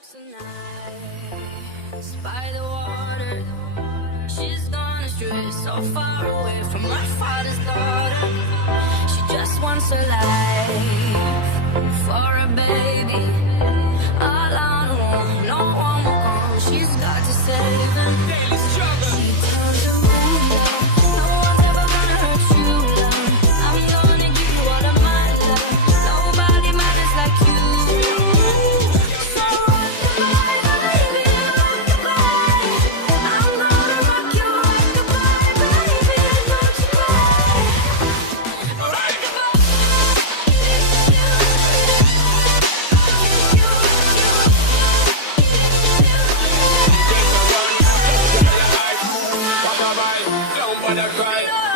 works the nights by the water. She's gone astray, so far away from my father's daughter. She just wants a life for a baby. All on her own, no one will come. She's got to save him. She tells him, no one's ever gonna hurt you, love. I'm gonna give you all of my love. Nobody matters like you.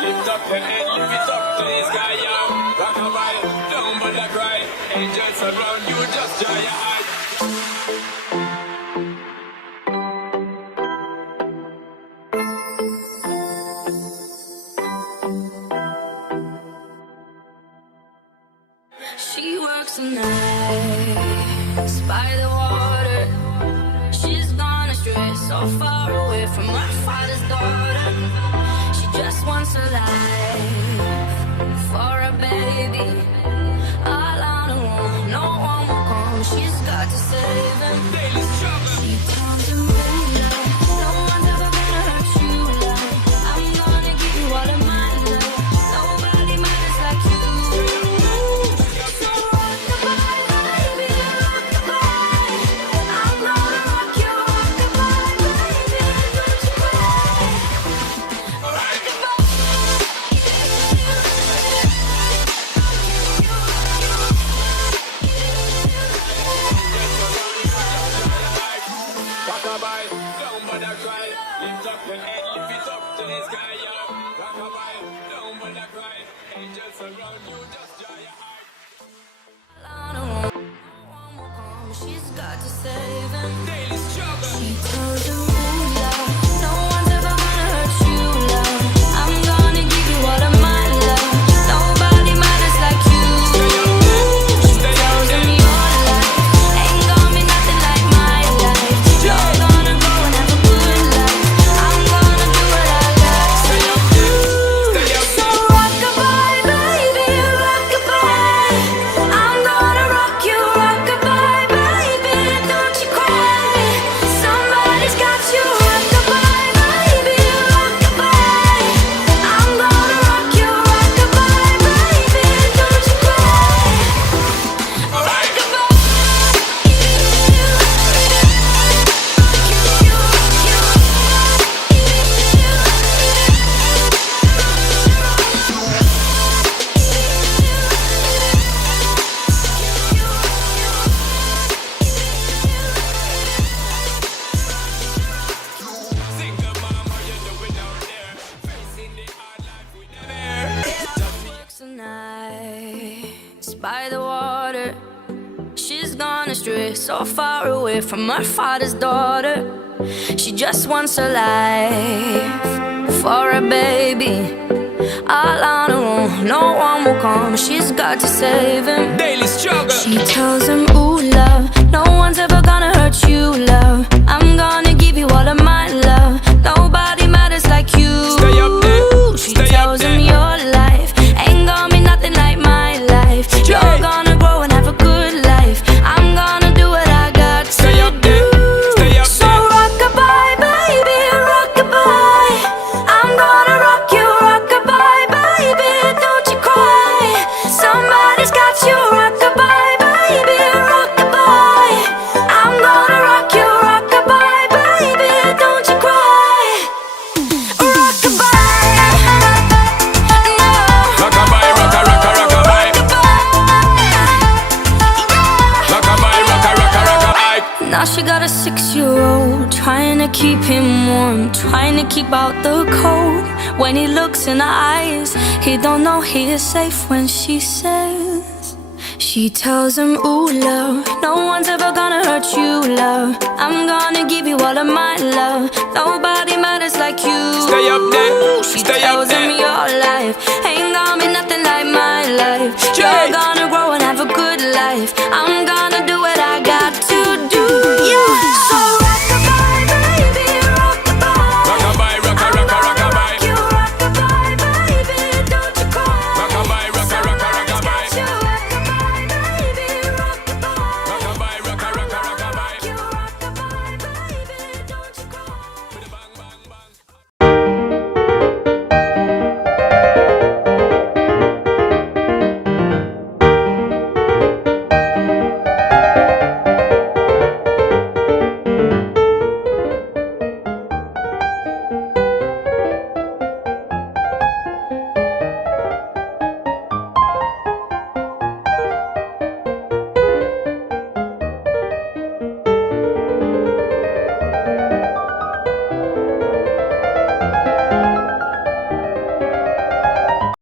Lift up your head, lift it up to the sky, yeah. Rockabye, don't bother cry. Angels around you, just dry your eyes. She works the nights by the water. She's gone astray, so far away from her father's daughter. She just wants a life for a baby. All on her own, no one will come. She's got to save him. She tells him, no one's ever gonna hurt you, love. I'm gonna give you all of my love. Nobody matters like you. So rockabye, baby, rockabye. I'm gonna rock you, rockabye, baby. Don't you cry. Rockabye, don't bother cry. Lift up your head, lift it up to the sky, yeah. Rockabye, don't bother cry. Angels around you, just dry your eyes. She's got to save him. Daily struggle. She tells him, ooh, love, no one's ever gonna hurt you, love. I'm gonna give you all of my love. Nobody matters like you. She tells him your life ain't gonna be nothing like my life. You're gonna go and have a good life. I'm gonna do what I got to do. So rockabye, baby, rockabye. I'm gonna rock you, rockabye, baby. Don't you cry. Somebody's got you, rockabye, baby, rockabye. I'm gonna rock you, rockabye, baby. Don't you cry. Single mom, how you doing out there? Facing the hard life with the bear. Works the nights by the water. She's gone astray, so far away from her father's daughter. She just wants a life for a baby. All on her own, no one will come. She's got to save him. Daily struggle. She tells him, ooh, love, no one's ever gonna hurt you, love. I'm gonna give you all of my love. Nobody matters like you. Stay up there. She Stay tells up him there. your life ain't gonna be nothing like my life. You're gonna grow and have a good life. I'm gonna do what I got to Stay up there. do. Stay up So there. rockabye, baby, rockabye. I'm gonna rock you, rockabye, baby. Don't you cry. Somebody's got you, rockabye, baby, rockabye. I'm gonna rock you, rockabye, baby. Don't you cry. Rockabye, no. Rockabye, rocka, rocka, rockabye. Rockabye, rocka, rocka, rockabye. Now she got a 6-year-old, trying to keep him warm, trying to keep out the cold. When he looks in her eyes, he don't know he is safe when she says. She tells him, ooh, love, no one's ever gonna hurt you, love. I'm gonna give you all of my love. Nobody matters like you. Stay up there. She Stay tells up there. him your life ain't gonna be nothing like my life. You're gonna grow and have a good life. I'm gonna